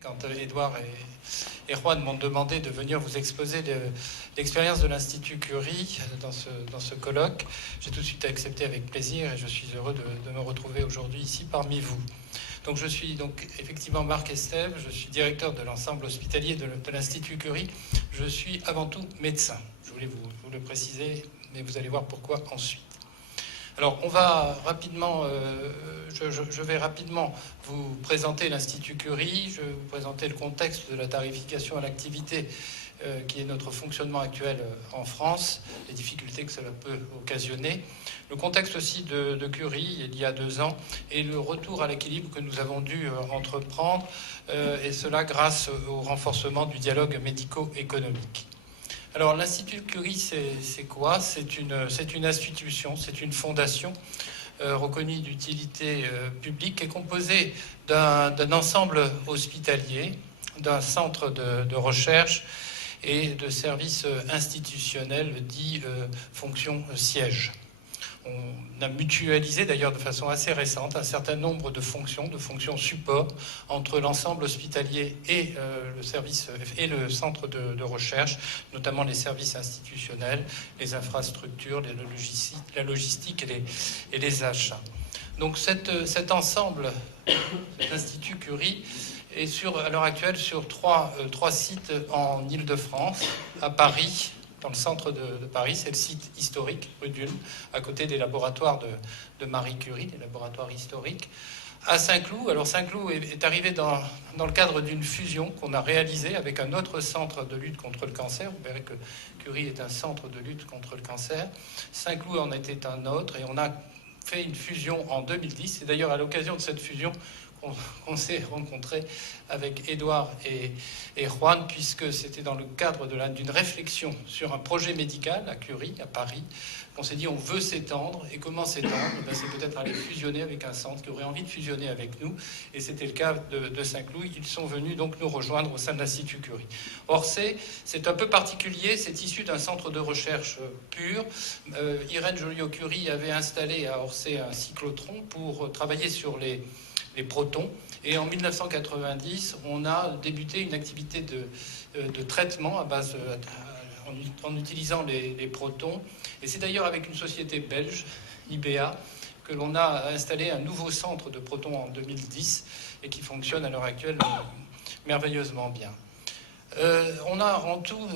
Quand Édouard et Juan m'ont demandé de venir vous exposer l'expérience de l'Institut Curie dans ce colloque, j'ai tout de suite accepté avec plaisir et je suis heureux de me retrouver aujourd'hui ici parmi vous. Donc je suis donc effectivement Marc Estève, je suis directeur de l'ensemble hospitalier de l'Institut Curie. Je suis avant tout médecin. Je voulais vous le préciser, mais vous allez voir pourquoi ensuite. Alors, on va rapidement, je vais rapidement vous présenter l'Institut Curie, je vais vous présenter le contexte de la tarification à l'activité qui est notre fonctionnement actuel en France, les difficultés que cela peut occasionner, le contexte aussi de Curie il y a 2 ans et le retour à l'équilibre que nous avons dû entreprendre, et cela grâce au renforcement du dialogue médico-économique. Alors, l'Institut Curie, c'est quoi ? C'est une institution, c'est une fondation reconnue d'utilité publique qui est composée d'un ensemble hospitalier, d'un centre de recherche et de services institutionnels dits fonction siège. On a mutualisé d'ailleurs de façon assez récente un certain nombre de fonctions support entre l'ensemble hospitalier et le service et le centre de recherche, notamment les services institutionnels, les infrastructures, la logistique et les achats. Donc cet ensemble, cet Institut Curie, est à l'heure actuelle sur trois sites en Île-de-France, à Paris. Dans le centre de Paris, c'est le site historique, rue d'Ulm, à côté des laboratoires de Marie Curie, des laboratoires historiques. À Saint-Cloud, alors Saint-Cloud est arrivé dans le cadre d'une fusion qu'on a réalisée avec un autre centre de lutte contre le cancer. Vous verrez que Curie est un centre de lutte contre le cancer. Saint-Cloud en était un autre et on a fait une fusion en 2010. C'est d'ailleurs à l'occasion de cette fusion qu'on s'est rencontré avec Édouard et Juan, puisque c'était dans le cadre d'une réflexion sur un projet médical à Curie, à Paris, qu'on s'est dit on veut s'étendre. Et comment s'étendre ? C'est peut-être aller fusionner avec un centre qui aurait envie de fusionner avec nous. Et c'était le cas de Saint-Cloud. Ils sont venus donc nous rejoindre au sein de l'Institut Curie. Orsay, c'est un peu particulier, c'est issu d'un centre de recherche pur. Irène Joliot-Curie avait installé à Orsay un cyclotron pour travailler sur les protons. Et en 1990, on a débuté une activité de traitement à base en utilisant les protons. Et c'est d'ailleurs avec une société belge, IBA, que l'on a installé un nouveau centre de protons en 2010 et qui fonctionne à l'heure actuelle merveilleusement bien. On a en tout,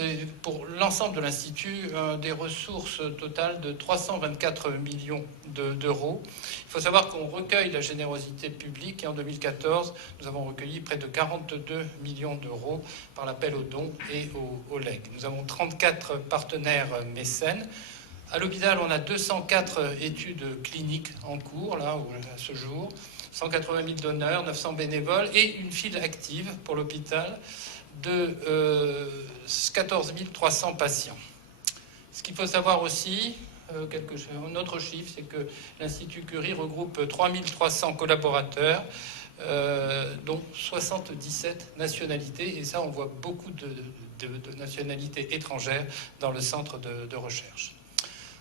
pour l'ensemble de l'Institut, des ressources totales de 324 millions d'euros. Il faut savoir qu'on recueille la générosité publique et en 2014, nous avons recueilli près de 42 millions d'euros par l'appel aux dons et aux legs. Nous avons 34 partenaires mécènes. À l'hôpital, on a 204 études cliniques en cours, là, à ce jour, 180 000 donneurs, 900 bénévoles et une file active pour l'hôpital de 14 300 patients. Ce qu'il faut savoir aussi, un autre chiffre, c'est que l'Institut Curie regroupe 3 300 collaborateurs, dont 77 nationalités, et ça on voit beaucoup de nationalités étrangères dans le centre de recherche.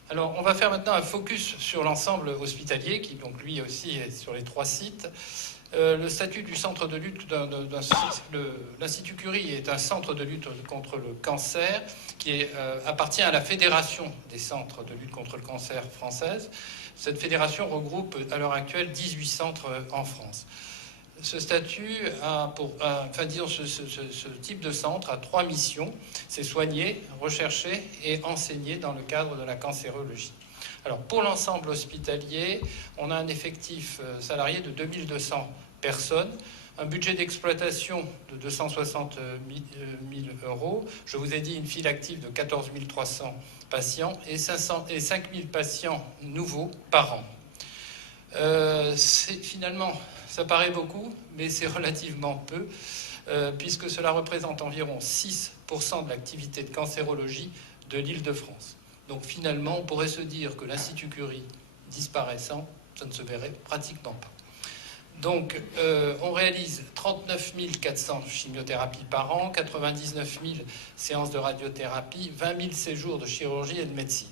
Alors on va faire maintenant un focus sur l'ensemble hospitalier, qui donc lui aussi est sur les 3 sites. Le statut du centre de lutte l'Institut Curie est un centre de lutte contre le cancer qui appartient à la Fédération des centres de lutte contre le cancer française. Cette fédération regroupe à l'heure actuelle 18 centres en France. Ce statut ce type de centre a 3 missions. C'est soigner, rechercher et enseigner dans le cadre de la cancérologie. Alors, pour l'ensemble hospitalier, on a un effectif salarié de 2200 personnes, un budget d'exploitation de 260 000 euros. Je vous ai dit une file active de 14 300 patients et 5 000 patients nouveaux par an. Finalement, ça paraît beaucoup, mais c'est relativement peu, puisque cela représente environ 6% de l'activité de cancérologie de l'Île-de-France. Donc finalement, on pourrait se dire que l'Institut Curie disparaissant, ça ne se verrait pratiquement pas. Donc on réalise 39 400 chimiothérapies par an, 99 000 séances de radiothérapie, 20 000 séjours de chirurgie et de médecine.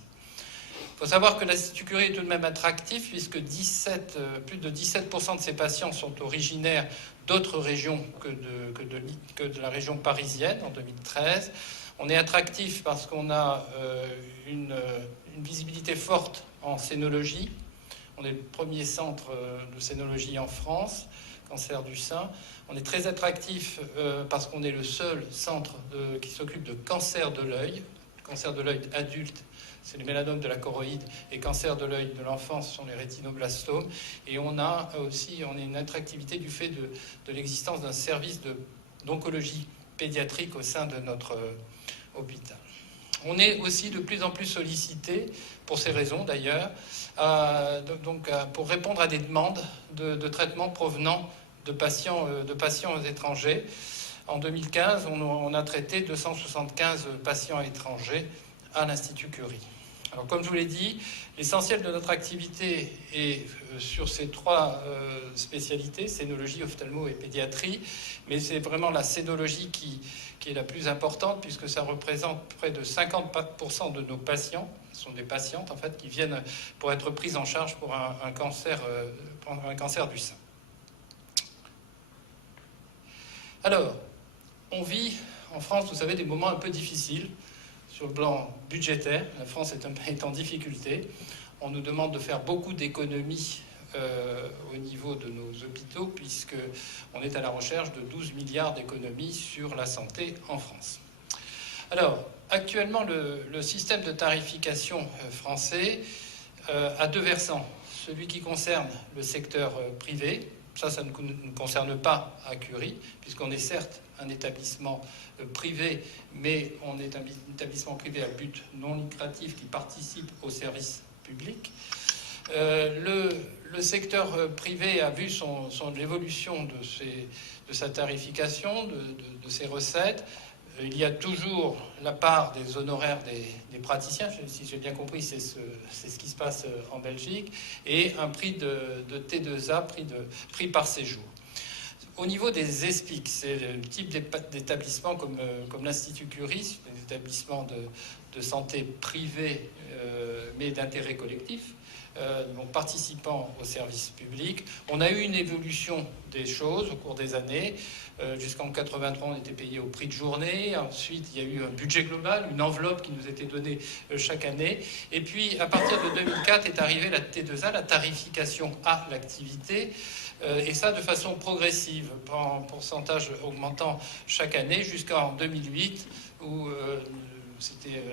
Il faut savoir que l'Institut Curie est tout de même attractif puisque plus de 17% de ses patients sont originaires d'autres régions que de la région parisienne en 2013. On est attractif parce qu'on a une visibilité forte en cénologie. On est le premier centre de cénologie en France, cancer du sein. On est très attractif parce qu'on est le seul centre qui s'occupe de cancer de l'œil. Cancer de l'œil adulte, c'est les mélanomes de la choroïde, et cancer de l'œil de l'enfant, ce sont les rétinoblastomes. Et on a une attractivité du fait de l'existence d'un service d'oncologie pédiatrique au sein de notre hôpital. On est aussi de plus en plus sollicité, pour ces raisons d'ailleurs, pour répondre à des demandes de traitement provenant de patients étrangers. En 2015, on a traité 275 patients étrangers à l'Institut Curie. Alors, comme je vous l'ai dit, l'essentiel de notre activité est sur ces trois spécialités, cénologie, ophtalmo et pédiatrie, mais c'est vraiment la cénologie qui est la plus importante, puisque ça représente près de 50% de nos patients. Ce sont des patientes, en fait, qui viennent pour être prises en charge pour un cancer du sein. Alors, on vit en France, vous savez, des moments un peu difficiles sur le plan budgétaire. La France est en difficulté. On nous demande de faire beaucoup d'économies au niveau de nos hôpitaux, puisqu'on est à la recherche de 12 milliards d'économies sur la santé en France. Alors, actuellement, le système de tarification français a deux versants. Celui qui concerne le secteur privé. Ça ne nous concerne pas à Curie, puisqu'on est certes un établissement privé, mais on est un établissement privé à but non lucratif qui participe au service public. Le secteur privé a vu l'évolution de sa tarification, de ses recettes. Il y a toujours la part des honoraires des praticiens, si j'ai bien compris, c'est ce qui se passe en Belgique, et un prix de T2A, prix par séjour. Au niveau des ESPIC, c'est le type d'établissement comme l'Institut Curie, c'est un établissement de santé privé, mais d'intérêt collectif, donc participant au service public. On a eu une évolution des choses au cours des années. Jusqu'en 83, on était payé au prix de journée. Ensuite, il y a eu un budget global, une enveloppe qui nous était donnée chaque année. Et puis, à partir de 2004, est arrivée la T2A, la tarification à l'activité. Et ça de façon progressive, en pourcentage augmentant chaque année, jusqu'en 2008, où c'était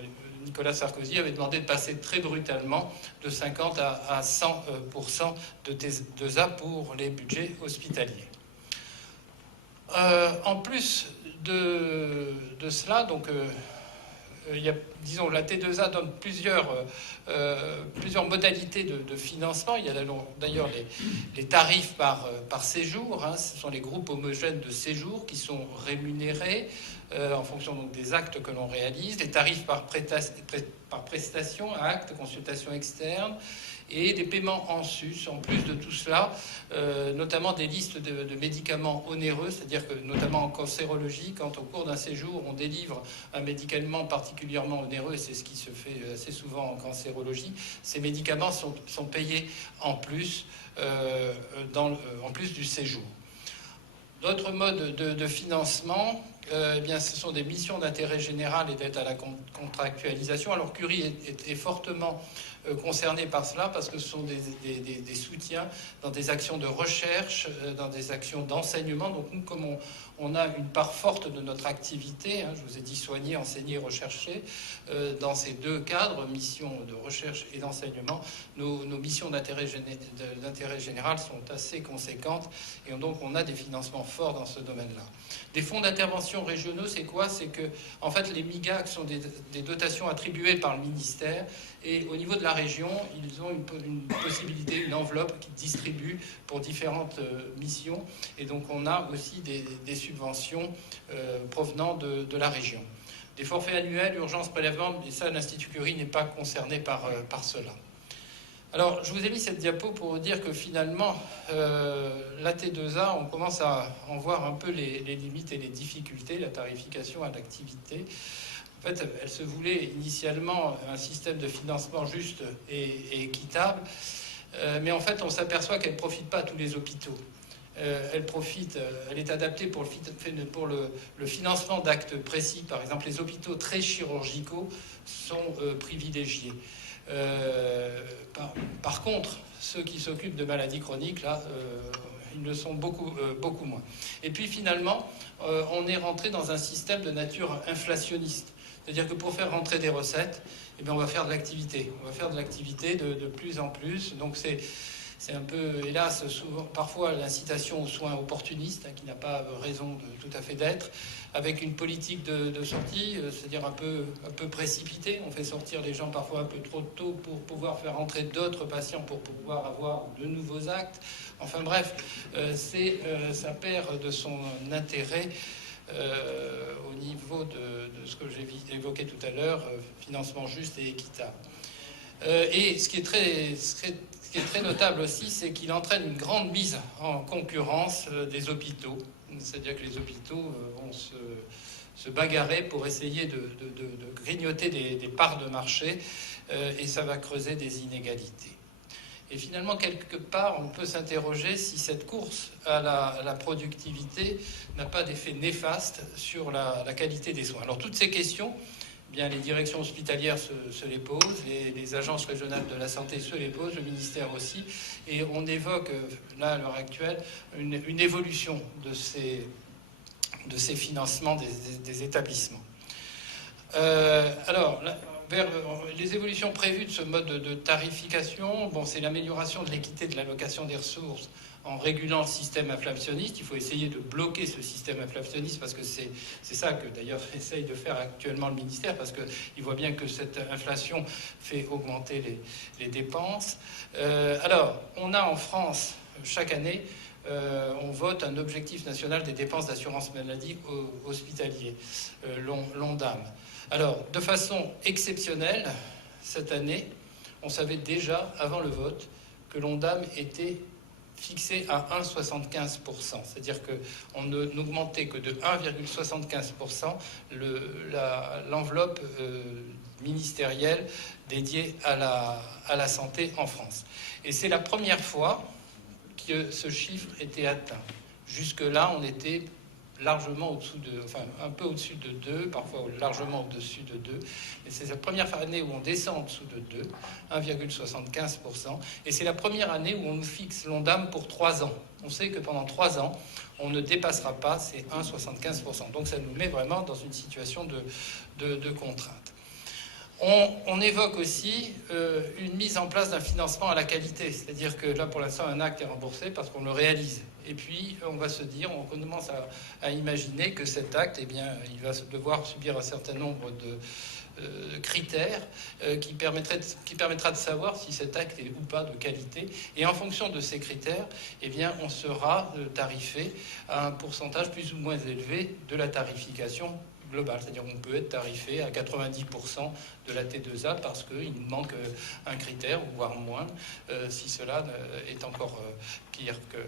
Nicolas Sarkozy avait demandé de passer très brutalement de 50 à 100% de T2A pour les budgets hospitaliers. En plus de cela, donc, disons, la T2A donne plusieurs modalités de financement. Il y a d'ailleurs les tarifs par séjour. Ce sont les groupes homogènes de séjour qui sont rémunérés en fonction donc, des actes que l'on réalise. Les tarifs par prestation, actes, consultation externe, et des paiements en sus. En plus de tout cela, notamment des listes de médicaments onéreux, c'est-à-dire que notamment en cancérologie, quand au cours d'un séjour on délivre un médicament particulièrement onéreux, et c'est ce qui se fait assez souvent en cancérologie, ces médicaments sont payés en plus, en plus du séjour. D'autres modes de financement, eh bien, ce sont des missions d'intérêt général et d'aide à la contractualisation. Alors Curie est fortement concernés par cela parce que ce sont des soutiens dans des actions de recherche, dans des actions d'enseignement. Donc nous, comme on a une part forte de notre activité, je vous ai dit soigner, enseigner, rechercher, dans ces deux cadres, missions de recherche et d'enseignement, nos missions d'intérêt général sont assez conséquentes et donc on a des financements forts dans ce domaine-là. Des fonds d'intervention régionaux, c'est quoi? C'est que, en fait, les MIGAC sont des dotations attribuées par le ministère et au niveau de la région, ils ont une possibilité, une enveloppe qui distribue pour différentes missions et donc on a aussi des subventions provenant de la région. Des forfaits annuels, urgence, prélèvement, et ça, l'Institut Curie n'est pas concerné par cela. Alors, je vous ai mis cette diapo pour vous dire que finalement, la T2A, on commence à en voir un peu les limites et les difficultés, la tarification à l'activité. En fait, elle se voulait initialement un système de financement juste et équitable, mais en fait, on s'aperçoit qu'elle ne profite pas à tous les hôpitaux. elle est adaptée pour le financement d'actes précis. Par exemple, les hôpitaux très chirurgicaux sont privilégiés. Par contre, ceux qui s'occupent de maladies chroniques, là, ils le sont beaucoup moins. Et puis finalement, on est rentré dans un système de nature inflationniste. C'est-à-dire que pour faire rentrer des recettes, eh bien, on va faire de l'activité. On va faire de l'activité de plus en plus. Donc c'est un peu, hélas, parfois l'incitation aux soins opportunistes, hein, qui n'a pas raison de tout à fait d'être, avec une politique de sortie, c'est-à-dire un peu précipitée. On fait sortir les gens parfois un peu trop tôt pour pouvoir faire entrer d'autres patients, pour pouvoir avoir de nouveaux actes. Enfin bref, ça perd de son intérêt au niveau de ce que j'ai évoqué tout à l'heure, financement juste et équitable. Et ce qui est très notable aussi, c'est qu'il entraîne une grande mise en concurrence des hôpitaux. C'est-à-dire que les hôpitaux vont se bagarrer pour essayer de grignoter des parts de marché, et ça va creuser des inégalités. Et finalement, quelque part, on peut s'interroger si cette course à la productivité n'a pas d'effet néfaste sur la qualité des soins. Alors, toutes ces questions, eh bien, les directions hospitalières se les posent, les agences régionales de la santé se les posent, le ministère aussi, et on évoque, là, à l'heure actuelle, une évolution de ces financements des établissements. Alors, vers les évolutions prévues de ce mode de tarification, c'est l'amélioration de l'équité de l'allocation des ressources en régulant le système inflationniste. Il faut essayer de bloquer ce système inflationniste, parce que c'est ça que d'ailleurs essaye de faire actuellement le ministère, parce qu'il voit bien que cette inflation fait augmenter les dépenses. Alors, on a en France, chaque année, on vote un objectif national des dépenses d'assurance maladie hospitalier, l'ONDAM. Alors, de façon exceptionnelle, cette année, on savait déjà, avant le vote, que l'ONDAM était fixé à 1,75%. C'est-à-dire qu'on n'augmentait que de 1,75% l'enveloppe ministérielle dédiée à la santé en France. Et c'est la première fois que ce chiffre était atteint. Jusque-là, on était largement au-dessous un peu au-dessus de 2, parfois largement au-dessus de 2. Et c'est la première année où on descend en dessous de 2, 1,75%. Et c'est la première année où on nous fixe l'ONDAM pour 3 ans. On sait que pendant 3 ans, on ne dépassera pas ces 1,75%. Donc ça nous met vraiment dans une situation de contrainte. On évoque aussi une mise en place d'un financement à la qualité, c'est-à-dire que là, pour l'instant, un acte est remboursé parce qu'on le réalise. Et puis, on va se dire, on commence à imaginer que cet acte, eh bien, il va devoir subir un certain nombre de critères qui permettra de savoir si cet acte est ou pas de qualité. Et en fonction de ces critères, eh bien, on sera tarifé à un pourcentage plus ou moins élevé de la tarification global, c'est-à-dire qu'on peut être tarifé à 90% de la T2A parce qu'il nous manque un critère, voire moins, si cela est encore pire que...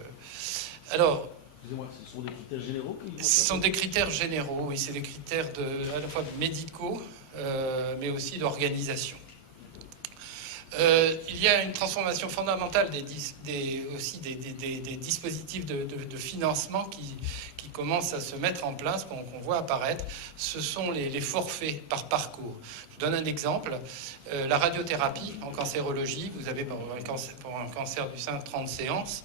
Alors, excusez-moi, ce sont des critères généraux? Ce sont des critères généraux, oui, c'est des critères à la fois médicaux, mais aussi d'organisation. Il y a une transformation fondamentale des dispositifs de financement qui commencent à se mettre en place, qu'on voit apparaître. Ce sont les forfaits par parcours. Je donne un exemple. La radiothérapie en cancérologie, vous avez pour un cancer du sein 30 séances.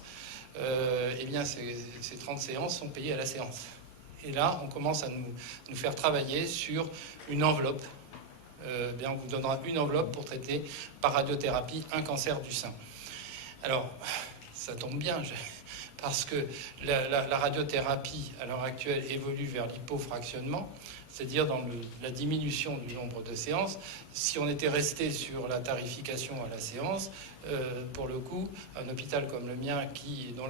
Eh bien, ces 30 séances sont payées à la séance. Et là, on commence à nous faire travailler sur une enveloppe. Bien, on vous donnera une enveloppe pour traiter par radiothérapie un cancer du sein. Alors, ça tombe bien, parce que la radiothérapie, à l'heure actuelle, évolue vers l'hypofractionnement, c'est-à-dire dans la diminution du nombre de séances. Si on était resté sur la tarification à la séance, pour le coup, un hôpital comme le mien, dont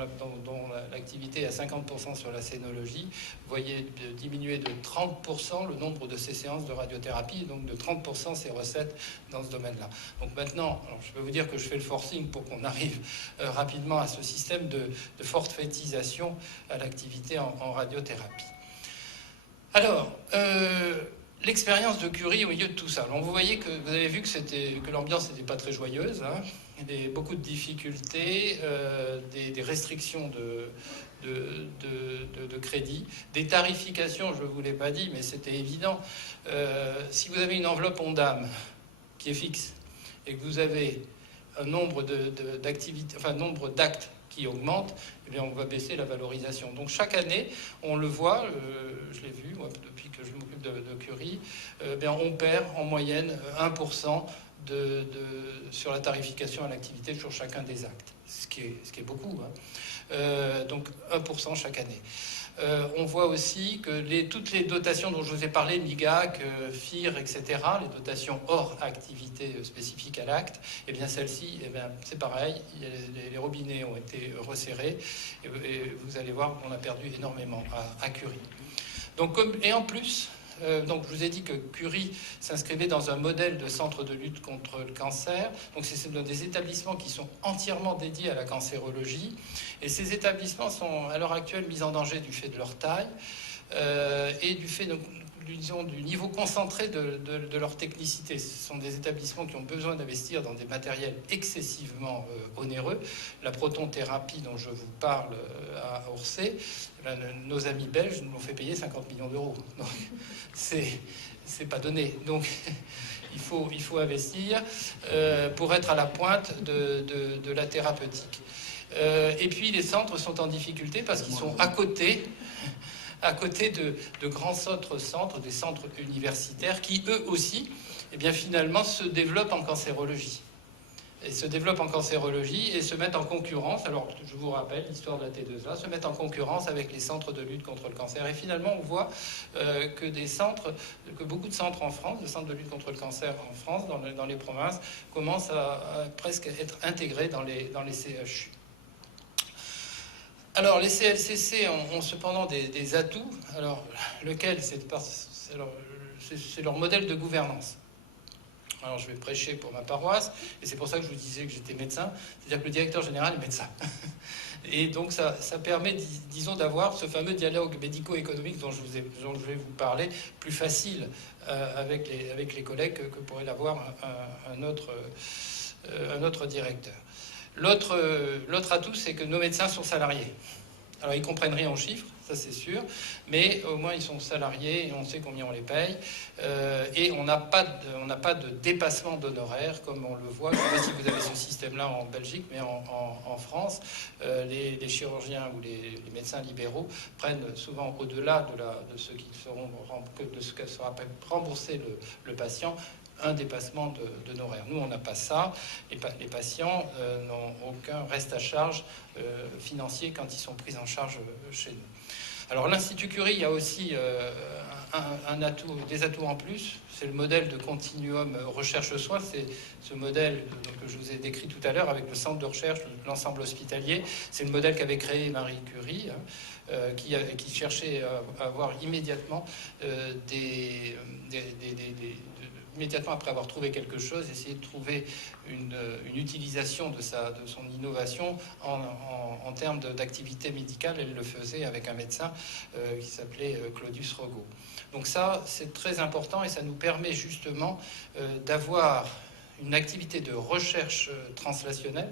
l'activité est à 50% sur la scénologie, voyait diminuer de 30% le nombre de ces séances de radiothérapie, et donc de 30% ses recettes dans ce domaine-là. Donc maintenant, alors je peux vous dire que je fais le forcing pour qu'on arrive rapidement à ce système de forfaitisation à l'activité en radiothérapie. Alors, l'expérience de Curie au milieu de tout ça. Alors, vous avez vu que l'ambiance n'était pas très joyeuse, hein. Il y avait beaucoup de difficultés, des restrictions de de crédit. Des tarifications, je ne vous l'ai pas dit, mais c'était évident. Si vous avez une enveloppe ONDAM qui est fixe et que vous avez un nombre d'activités, enfin nombre d'actes qui augmente, eh bien on va baisser la valorisation. Donc chaque année, on le voit, je l'ai vu moi, depuis que je m'occupe de Curie, bien on perd en moyenne 1% sur la tarification à l'activité sur chacun des actes, ce qui est beaucoup, hein. Donc 1% chaque année. On voit aussi que toutes les dotations dont je vous ai parlé, MIGAC, FIR, etc., les dotations hors activité spécifique à l'acte, eh bien celles-ci, eh bien, c'est pareil, les robinets ont été resserrés et vous allez voir qu'on a perdu énormément à Curie. Donc, et en plus, donc je vous ai dit que Curie s'inscrivait dans un modèle de centre de lutte contre le cancer. Donc c'est des établissements qui sont entièrement dédiés à la cancérologie. Et ces établissements sont à l'heure actuelle mis en danger du fait de leur taille et du fait du niveau concentré de leur technicité. Ce sont des établissements qui ont besoin d'investir dans des matériels excessivement onéreux. La protonthérapie dont je vous parle à Orsay, nos amis belges nous l'ont fait payer 50 millions d'euros. Donc c'est pas donné. Donc il faut investir pour être à la pointe de la thérapeutique. Et puis les centres sont en difficulté parce qu'ils sont à côté de grands autres centres, des centres universitaires qui, eux aussi, eh bien, finalement, se développent en cancérologie. Et se développent en cancérologie et se mettent en concurrence, alors je vous rappelle l'histoire de la T2A, se mettent en concurrence avec les centres de lutte contre le cancer. Et finalement, on voit que beaucoup de centres en France, de centres de lutte contre le cancer en France, dans les provinces, commencent à presque être intégrés dans les CHU. Alors, les CLCC ont cependant des atouts. Alors, lequel c'est leur modèle de gouvernance. Alors, je vais prêcher pour ma paroisse, et c'est pour ça que je vous disais que j'étais médecin. C'est-à-dire que le directeur général est médecin. Et donc, ça permet, disons, d'avoir ce fameux dialogue médico-économique dont je vais vous parler, plus facile avec les collègues que pourrait l'avoir un autre directeur. L'autre atout, c'est que nos médecins sont salariés. Alors, ils comprennent rien aux chiffres, ça c'est sûr, mais au moins ils sont salariés et on sait combien on les paye. Et on n'a pas de dépassement d'honoraires comme on le voit. Je ne sais pas si vous avez ce système-là en Belgique, mais en France, les chirurgiens ou les médecins libéraux prennent souvent au-delà de ce que sera remboursé le patient, un dépassement d'honoraires. Nous, on n'a pas ça. Les patients n'ont aucun reste à charge financier quand ils sont pris en charge chez nous. Alors, l'Institut Curie, il y a aussi des atouts en plus. C'est le modèle de continuum recherche-soins. C'est ce modèle que je vous ai décrit tout à l'heure avec le centre de recherche, l'ensemble hospitalier. C'est le modèle qu'avait créé Marie Curie, qui cherchait à avoir immédiatement immédiatement après avoir trouvé quelque chose, essayer de trouver une utilisation de son innovation en termes d'activité médicale. Elle le faisait avec un médecin qui s'appelait Claudius Rogo. Donc ça, c'est très important et ça nous permet justement d'avoir une activité de recherche translationnelle,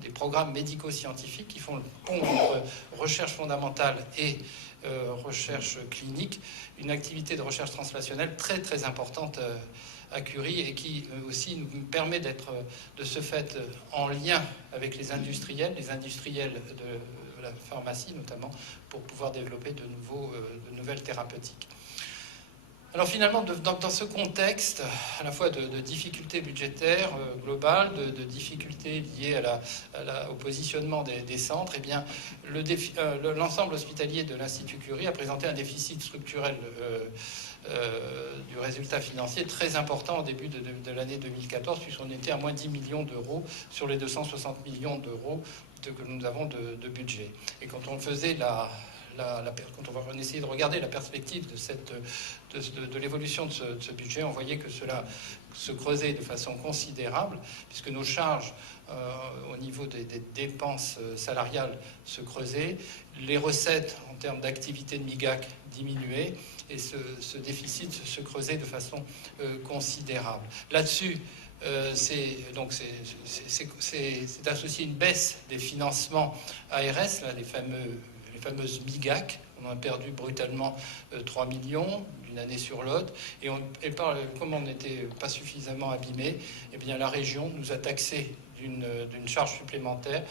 des programmes médico-scientifiques qui font le pont entre recherche fondamentale et recherche clinique, une activité de recherche translationnelle très très importante à Curie et qui aussi nous permet d'être de ce fait en lien avec les industriels de la pharmacie notamment, pour pouvoir développer de nouvelles thérapeutiques. Alors finalement, dans ce contexte, à la fois de difficultés budgétaires globales, de difficultés liées au positionnement des centres, eh bien, l'ensemble hospitalier de l'Institut Curie a présenté un déficit structurel du résultat financier très important au début de l'année 2014, puisqu'on était à moins 10 millions d'euros sur les 260 millions d'euros que nous avons de budget. Et quand on faisait quand on va essayer de regarder la perspective de l'évolution de ce budget, on voyait que cela se creusait de façon considérable, puisque nos charges au niveau des dépenses salariales se creusaient, les recettes en termes d'activité de MIGAC diminuaient, et ce déficit se creusait de façon considérable. Là-dessus, c'est associé une baisse des financements ARS, là, les fameuses MIGAC. On a perdu brutalement 3 millions d'une année sur l'autre. Et comme on n'était pas suffisamment abîmé, eh bien, la région nous a taxé d'une charge supplémentaire,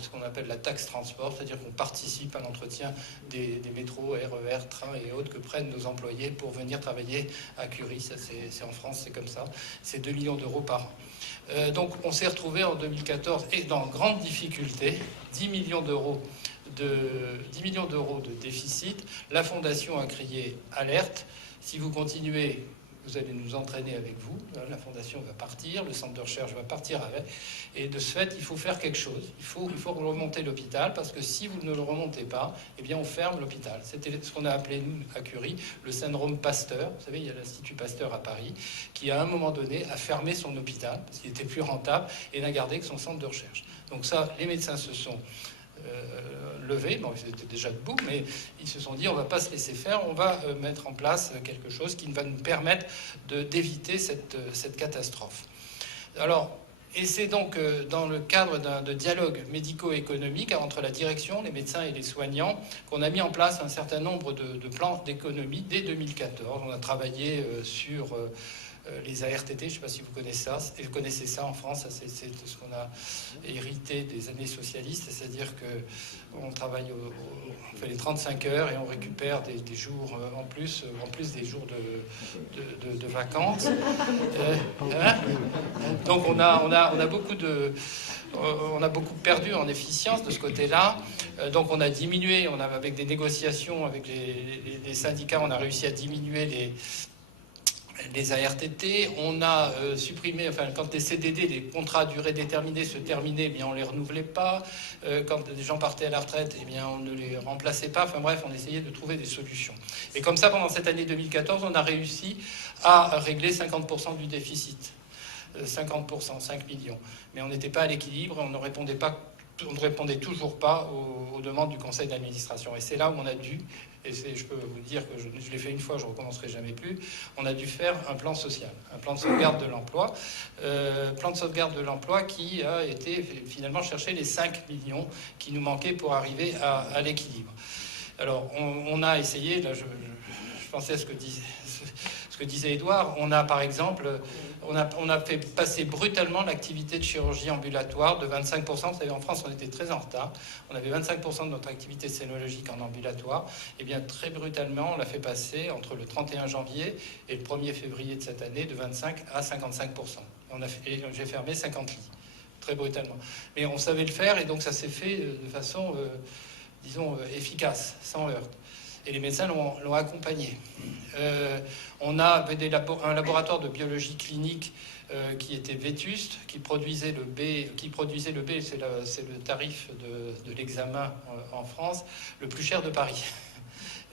ce qu'on appelle la taxe transport, c'est-à-dire qu'on participe à l'entretien des métros, RER, trains et autres que prennent nos employés pour venir travailler à Curie. Ça, c'est en France, c'est comme ça. C'est 2 millions d'euros par an. Donc on s'est retrouvé en 2014 et dans grande difficulté, 10 millions d'euros de déficit. La Fondation a crié alerte. Si vous continuez, vous allez nous entraîner avec vous. La Fondation va partir, le centre de recherche va partir avec. Et de ce fait, il faut faire quelque chose. Il faut remonter l'hôpital, parce que si vous ne le remontez pas, eh bien on ferme l'hôpital. C'était ce qu'on a appelé, nous, à Curie, le syndrome Pasteur. Vous savez, il y a l'Institut Pasteur à Paris, qui à un moment donné a fermé son hôpital, parce qu'il était plus rentable, et n'a gardé que son centre de recherche. Donc ça, les médecins se sont levés, bon, ils étaient déjà debout, mais ils se sont dit on va pas se laisser faire, on va mettre en place quelque chose qui va nous permettre d'éviter cette catastrophe. Alors, et c'est donc dans le cadre de dialogue médico-économique entre la direction, les médecins et les soignants qu'on a mis en place un certain nombre de plans d'économie dès 2014. On a travaillé sur les ARTT, je ne sais pas si vous connaissez ça en France, c'est ce qu'on a hérité des années socialistes, c'est-à-dire qu'on travaille, on fait les 35 heures et on récupère des jours en plus des jours de vacances. Donc on a beaucoup perdu en efficience de ce côté-là. Donc on a diminué, avec des négociations avec les syndicats, on a réussi à diminuer les ARTT, on a supprimé, quand les CDD, les contrats à durée déterminée se terminaient, eh bien on les renouvelait pas. Quand des gens partaient à la retraite, eh bien on ne les remplaçait pas. Enfin bref, on essayait de trouver des solutions. Et comme ça, pendant cette année 2014, on a réussi à régler 50% du déficit. 50%, 5 millions. Mais on n'était pas à l'équilibre, on ne répondait toujours pas aux demandes du conseil d'administration. Et c'est là où on a dû, et je peux vous dire que je l'ai fait une fois, je ne recommencerai jamais plus, on a dû faire un plan social, un plan de sauvegarde de l'emploi, qui a été finalement chercher les 5 millions qui nous manquaient pour arriver à l'équilibre. Alors, on a essayé, là je pensais à ce que disait Édouard, on a par exemple, on a fait passer brutalement l'activité de chirurgie ambulatoire de 25%. Vous savez, en France, on était très en retard. On avait 25% de notre activité scénologique en ambulatoire. Et bien, très brutalement, on l'a fait passer entre le 31 janvier et le 1er février de cette année de 25 à 55%. J'ai fermé 50 lits, très brutalement. Mais on savait le faire et donc ça s'est fait de façon, disons, efficace, sans heurts. Et les médecins l'ont accompagné. On a un laboratoire de biologie clinique qui était vétuste, qui produisait le B, c'est le tarif de l'examen en France, le plus cher de Paris.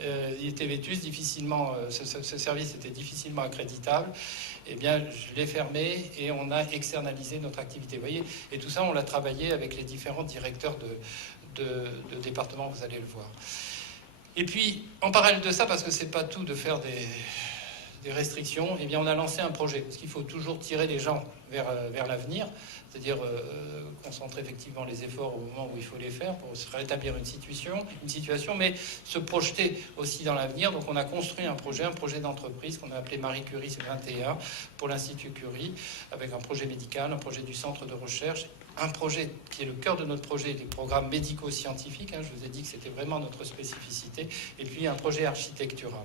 Il était vétuste, ce service était difficilement accréditable. Eh bien, je l'ai fermé et on a externalisé notre activité. Vous voyez, et tout ça, on l'a travaillé avec les différents directeurs de département, vous allez le voir. Et puis, en parallèle de ça, parce que c'est pas tout de faire des restrictions, eh bien, on a lancé un projet. Parce qu'il faut toujours tirer les gens vers l'avenir, c'est-à-dire concentrer effectivement les efforts au moment où il faut les faire pour se rétablir une situation, mais se projeter aussi dans l'avenir. Donc, on a construit un projet d'entreprise qu'on a appelé Marie Curie 21 pour l'Institut Curie, avec un projet médical, un projet du centre de recherche, un projet qui est le cœur de notre projet, les programmes médico-scientifiques, je vous ai dit que c'était vraiment notre spécificité, et puis un projet architectural.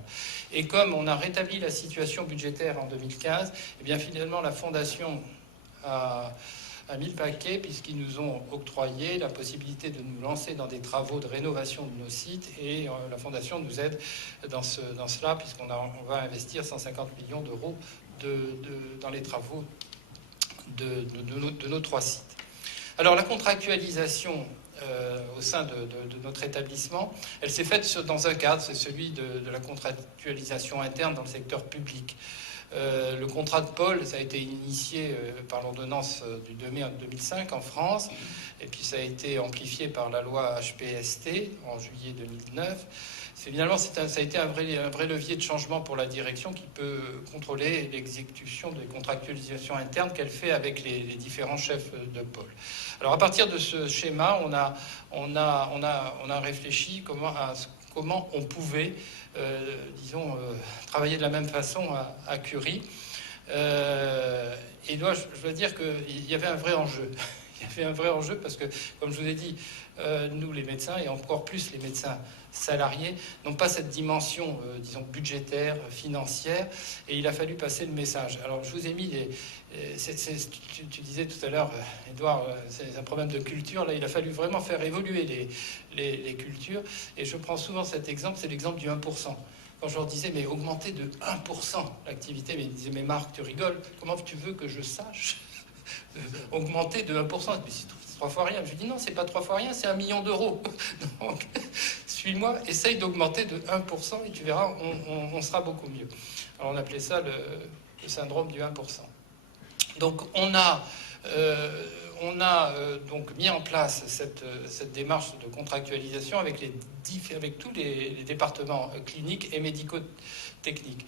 Et comme on a rétabli la situation budgétaire en 2015, eh bien finalement la Fondation a mis le paquet puisqu'ils nous ont octroyé la possibilité de nous lancer dans des travaux de rénovation de nos sites, et la Fondation nous aide dans cela puisqu'on va investir 150 millions d'euros dans les travaux de nos 3 sites. Alors la contractualisation au sein de notre établissement, elle s'est faite dans un cadre, c'est celui de la contractualisation interne dans le secteur public. Le contrat de pôle, ça a été initié par l'ordonnance du 2 mai 2005 en France, et puis ça a été amplifié par la loi HPST en juillet 2009. Finalement, ça a été un vrai levier de changement pour la direction qui peut contrôler l'exécution des contractualisations internes qu'elle fait avec les différents chefs de pôle. Alors à partir de ce schéma, on a réfléchi comment on pouvait, travailler de la même façon à Curie. Et là, je dois dire qu'il y avait un vrai enjeu. Il y avait un vrai enjeu parce que, comme je vous ai dit, nous les médecins, et encore plus les médecins salariés, n'ont pas cette dimension, budgétaire, financière, et il a fallu passer le message. Alors, je vous ai mis tu disais tout à l'heure, Edouard, c'est un problème de culture. Là, il a fallu vraiment faire évoluer les cultures, et je prends souvent cet exemple, c'est l'exemple du 1%. Quand je leur disais, mais augmenter de 1% l'activité, mais ils disaient, mais Marc, tu rigoles, comment tu veux que je sache augmenter de 1%? Mais c'est 3 fois rien. Je lui dis, non, c'est pas 3 fois rien, c'est 1 million d'euros. Donc, suis-moi, essaye d'augmenter de 1% et tu verras, on sera beaucoup mieux. Alors, on appelait ça le syndrome du 1%. Donc, on a donc mis en place cette démarche de contractualisation avec tous les départements cliniques et médico-techniques.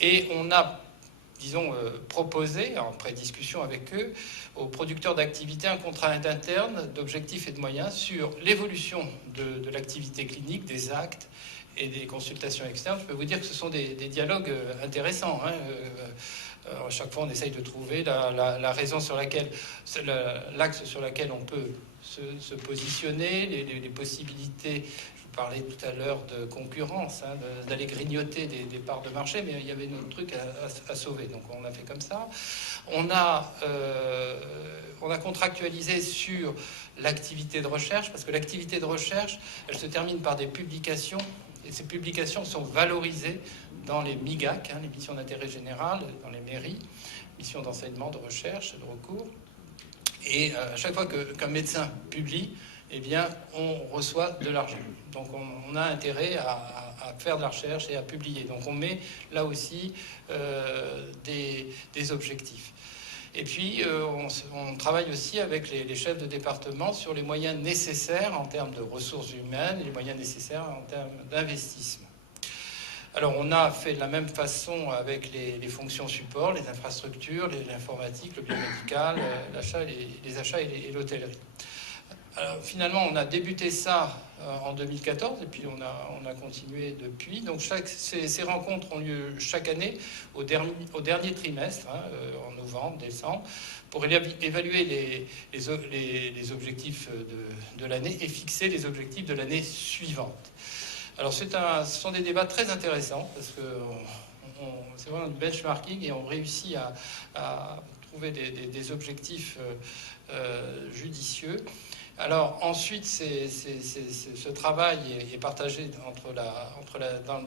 Et on a proposé, en pré-discussion avec eux, aux producteurs d'activité un contrat interne d'objectifs et de moyens sur l'évolution de l'activité clinique, des actes et des consultations externes. Je peux vous dire que ce sont des dialogues intéressants. À chaque fois, on essaye de trouver la raison sur laquelle, l'axe sur lequel on peut se positionner, les possibilités. Je parlais tout à l'heure de concurrence, d'aller grignoter des parts de marché, mais il y avait notre truc à sauver. Donc on a fait comme ça. On a contractualisé sur l'activité de recherche, parce que l'activité de recherche, elle se termine par des publications, et ces publications sont valorisées dans les MIGAC, les missions d'intérêt général, dans les mairies, missions d'enseignement, de recherche, de recours. Et à chaque fois qu'un médecin publie, eh bien, on reçoit de l'argent. Donc, on a intérêt à faire de la recherche et à publier. Donc, on met là aussi des objectifs. Et puis, on travaille aussi avec les chefs de département sur les moyens nécessaires en termes de ressources humaines et les moyens nécessaires en termes d'investissement. Alors, on a fait de la même façon avec les fonctions support, les infrastructures, l'informatique, le biomédical, les achats et l'hôtellerie. Alors, finalement, on a débuté ça en 2014 et puis on a continué depuis. Donc ces rencontres ont lieu chaque année au dernier trimestre, en novembre, décembre, pour évaluer les objectifs de l'année et fixer les objectifs de l'année suivante. Alors ce sont des débats très intéressants parce que c'est vraiment du benchmarking et on réussit à trouver des objectifs judicieux. Alors ensuite, ce travail est partagé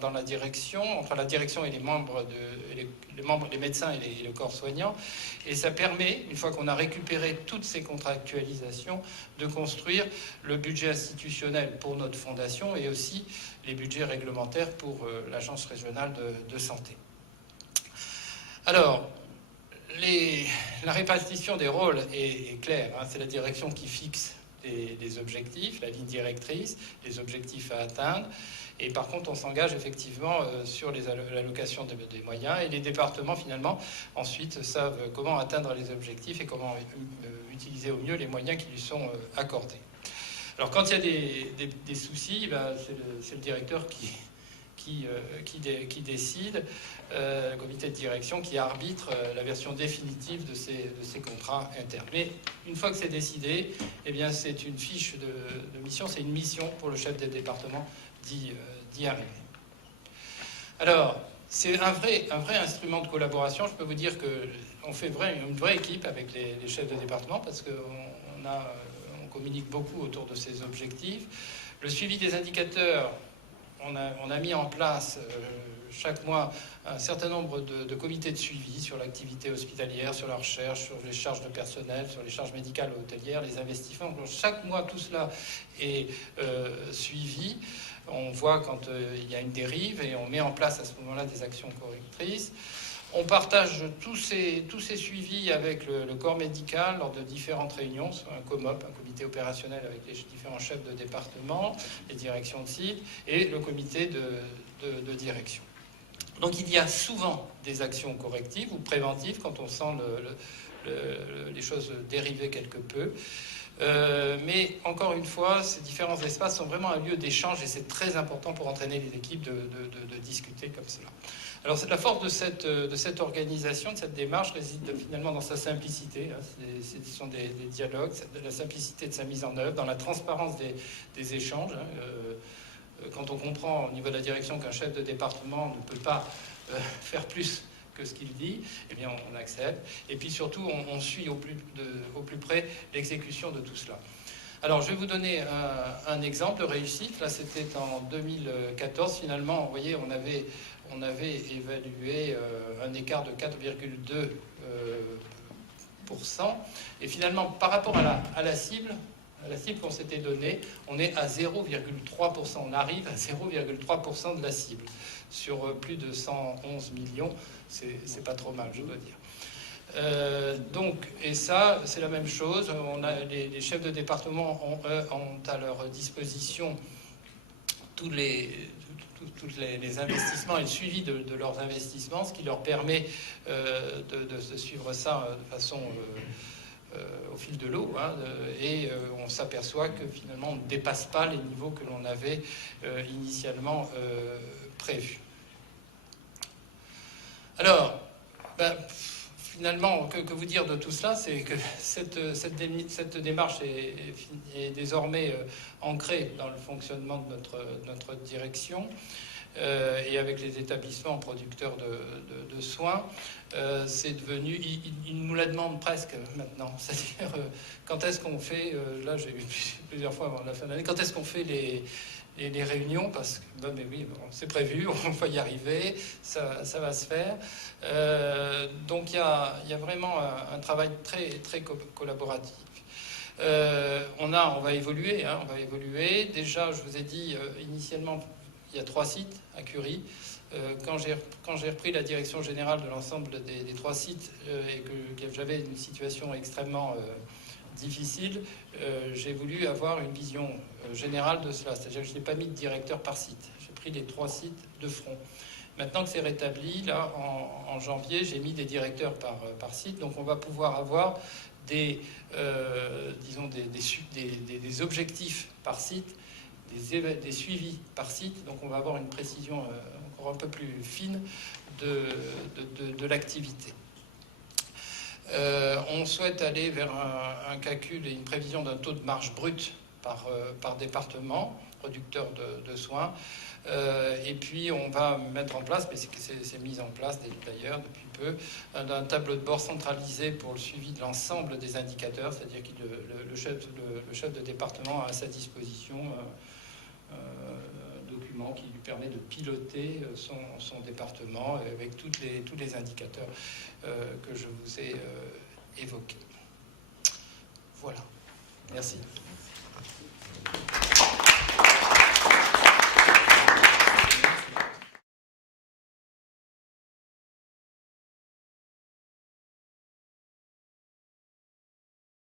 dans la direction, entre la direction et les membres, les médecins et le corps soignant. Et ça permet, une fois qu'on a récupéré toutes ces contractualisations, de construire le budget institutionnel pour notre fondation et aussi les budgets réglementaires pour l'Agence régionale de santé. Alors, la répartition des rôles est claire. C'est la direction qui fixe les objectifs, la ligne directrice, les objectifs à atteindre. Et par contre, on s'engage effectivement sur l'allocation des moyens. Et les départements, finalement, ensuite, savent comment atteindre les objectifs et comment utiliser au mieux les moyens qui lui sont accordés. Alors, quand il y a des soucis, c'est le directeur qui décide, le comité de direction qui arbitre la version définitive de ces contrats internes. Mais une fois que c'est décidé, eh bien c'est une fiche de mission, c'est une mission pour le chef des départements d'y arriver. Alors, c'est un vrai instrument de collaboration. Je peux vous dire qu'on fait une vraie équipe avec les chefs de département parce qu'on communique beaucoup autour de ces objectifs. Le suivi des indicateurs, on a mis en place chaque mois un certain nombre de comités de suivi sur l'activité hospitalière, sur la recherche, sur les charges de personnel, sur les charges médicales hôtelières, les investissements. Donc, chaque mois, tout cela est suivi. On voit quand il y a une dérive et on met en place à ce moment-là des actions correctrices. On partage tous ces suivis avec le corps médical lors de différentes réunions, un COMOP, un comité opérationnel avec les différents chefs de département, les directions de site, et le comité de direction. Donc il y a souvent des actions correctives ou préventives quand on sent les choses dériver quelque peu. Mais encore une fois, ces différents espaces sont vraiment un lieu d'échange et c'est très important pour entraîner les équipes de discuter comme cela. Alors la force de cette organisation, de cette démarche réside finalement dans sa simplicité. Ce sont des dialogues, la simplicité de sa mise en œuvre, dans la transparence des échanges. Quand on comprend au niveau de la direction qu'un chef de département ne peut pas faire plus que ce qu'il dit, eh bien on accepte. Et puis surtout, on suit au plus près l'exécution de tout cela. Alors, je vais vous donner un exemple de réussite. Là, c'était en 2014. Finalement, vous voyez, on avait évalué un écart de 4,2%. Et finalement, par rapport à la cible qu'on s'était donnée, on est à 0,3%. On arrive à 0,3% de la cible. Sur plus de 111 millions, c'est pas trop mal, je dois dire. Et ça, c'est la même chose. Les chefs de département ont à leur disposition tous les investissements et le suivi de leurs investissements, ce qui leur permet de suivre ça de façon au fil de l'eau, et on s'aperçoit que finalement on ne dépasse pas les niveaux que l'on avait initialement prévus. Alors, finalement, que vous dire de tout cela? C'est que cette démarche est désormais ancrée dans le fonctionnement de notre direction et avec les établissements producteurs de soins. C'est devenu, ils nous la demandent presque maintenant. C'est-à-dire, quand est-ce qu'on fait, là j'ai eu plusieurs fois avant la fin de l'année, quand est-ce qu'on fait les réunions, parce que mais oui, bon, c'est prévu, on va y arriver, ça va se faire. Donc il y a vraiment un travail très, très collaboratif. On va évoluer, on va évoluer. Déjà, je vous ai dit, initialement, il y a 3 sites à Curie. Quand j'ai repris la direction générale de l'ensemble des 3 sites et que j'avais une situation extrêmement difficile, j'ai voulu avoir une vision générale de cela. C'est-à-dire que je n'ai pas mis de directeur par site. J'ai pris les 3 sites de front. Maintenant que c'est rétabli, là, en janvier, j'ai mis des directeurs par site. Donc on va pouvoir avoir des objectifs par site, des suivis par site. Donc on va avoir une précision encore un peu plus fine de l'activité. On souhaite aller vers un calcul et une prévision d'un taux de marge brut par département, producteur de soins. Et puis on va mettre en place, mais c'est mis en place d'ailleurs depuis peu, un tableau de bord centralisé pour le suivi de l'ensemble des indicateurs, c'est-à-dire que le chef de département a à sa disposition un document qui lui permet de piloter son département avec tous les indicateurs que je vous ai évoqués. Voilà. Merci.